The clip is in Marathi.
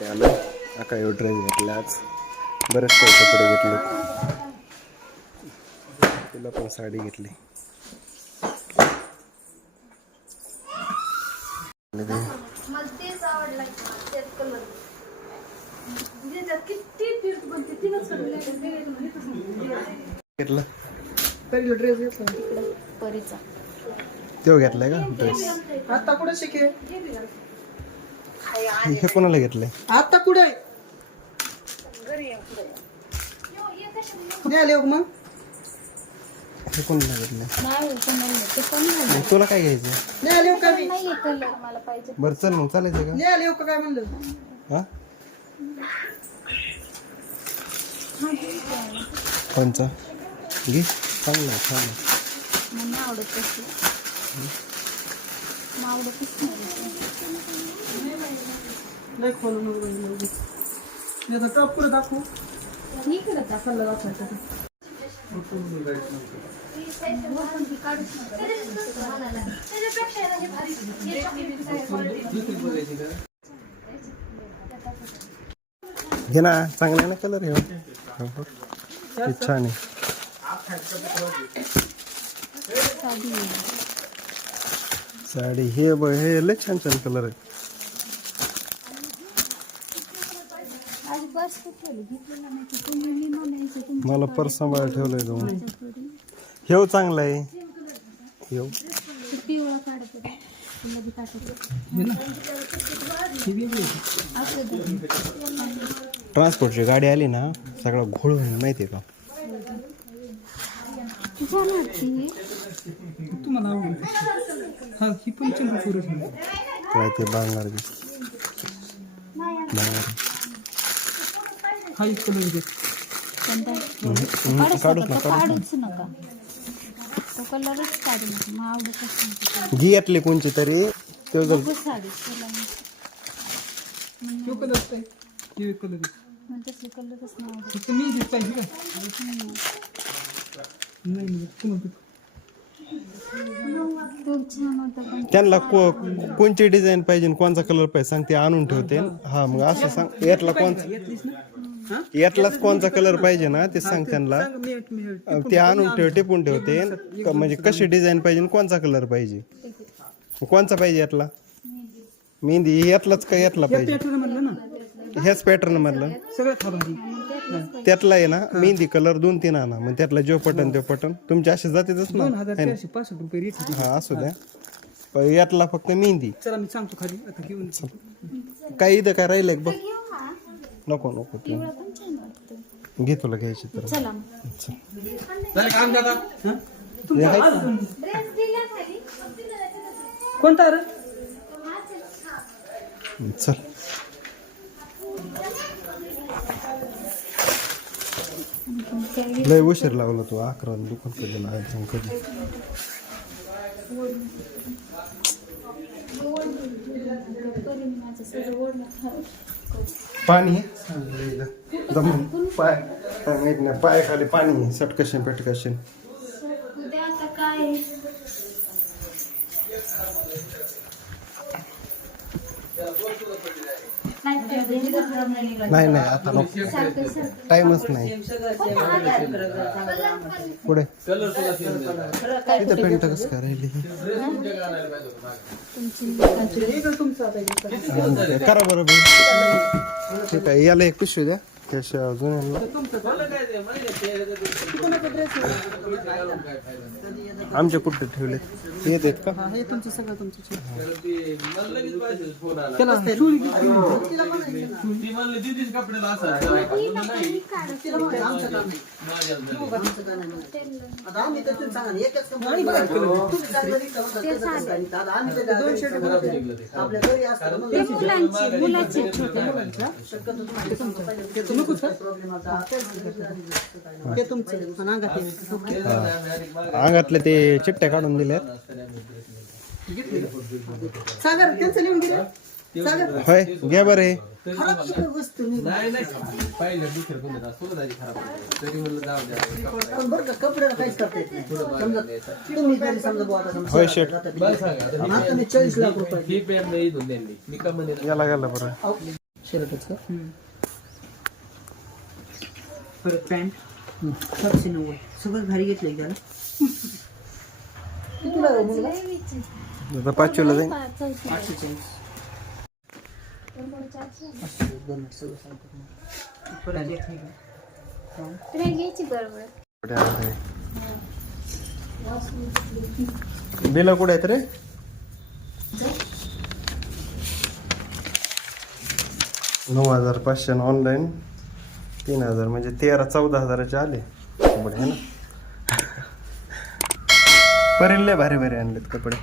त्याला आका ड्रेस घेतला आज बरेच काही कपडे घेतले. तिला पण साडी घेतली. घेतला परीचा तो घेतलाय का ड्रेस? आता कुठे शिके हे कोणाला घेतलंय? आता कुठे नाही आले मग हे कोणाला घेतलंय? नाही ते पण नाही तुला काय घ्यायचं? नाही आले का मी नाही कलर मला पाहिजे. बरं चल मग चालायचं का? नाही आले का काय म्हणलं हा कोणचा घे चांगला आहे, छान आहे. मला आवडत मला आवडतच नाही खोलून टॉप पुढे दाखवू ठीक आहे दाखवलं दाखवायचं घे ना, चांगला आहे ना कलर हे छान आहे. साडी हे हे लय छान छान कलर आहे. बस घेतलेला नाही तुम्ही म्हणायचं तुमचं मला पर्स सांभाळ ठेवलंय तो हेव चांगला आहे. हेव पिवळा काढत ट्रान्सपोर्टची गाडी आली ना सगळा घोळ होईल माहिती आहे का? तुम्हाला आवडेल हा ही पण चंद्रपूर काय ते बांगणार हा एक कलर घे काढूच ना काढूच नका तो कलरच काढू नका मग आवडतच नाही घी घातली कोणची तरी ते जर बघू साडी तुला तो कलर काय हे कलर मग तसले कलरच नाही आवडत. फक्त मी घेत पाहिजे का नाही नाही तुम्हाला तो छान होता पण त्यांना कोणची डिझाईन पाहिजे कोणचा कलर पाहिजे सांग ते आणून ठेवते. हा मग असं सांग यातला कोणचा यातलाच कोणचा कलर पाहिजे ना ते सांग त्यांना. ते आणून टिपून ठेवते म्हणजे कशी डिझाईन पाहिजे आणि कोणचा कलर पाहिजे. कोणचा पाहिजे यातला मेहंदी यातलाच का यातला पाहिजे पॅटर्न म्हणलं ना ह्याच पॅटर्न मधलं सगळ्यात भारी त्यातला आहे ना मेहंदी कलर 2-3 आणा मग त्यातला जो पटन तो पटन तुमच्या असे जातीच ना. 2465 रुपये रेट होती. हा असू द्या पण यातला फक्त मेहंदी. चला मी सांगतो खाली आता घेऊन काय इथं काय राहिलंय बघ. नको नको तू पिवळा पण छान वाटतं. घे तुला घ्यायची तर चला कोणता रे चल लय उशीर लावला तू 11 दुकान कधी ना कधी पाणी पाय माहित नाही पाय खाली पाणी सटकशन पेटकशन उद्या आता काय नाही नाही आता नको टाइमच नाही पुढे तिथं पेंट कसं काय राहिली करा बरोबर ठीक आहे. याला एक पिशवी द्या त्याच्या जुन्याला आमच्या कुठे ठेवले येत आहेत का? हे तुमचं सगळं तुमचं अंगातले ते चिट्ट्या काढून दिल्यात. सागर त्यांचं लिहून गेलं सागर होय घ्या बरं हे खराब वस्तू नाही पण बरं का कपड्याला काहीच करता येत नाही. समजा तुम्ही जरी समजा बुवा आता समजा होय शेट आता मी 40 लाख रुपये याला गेला बरं शर्टच का परत पॅन्ट 790 सगळं भारी घेतलंय त्याला. आता 500 ला जाईल. 840 परत एक नाही का? तुम्ही घ्यायची बरोबर. बिल कुठे आहेत रे? $9,500 ऑनलाईन 3,000 म्हणजे 13-14 आले कपडे है ना. परेल लय भारी भारी आणलेत कपडे.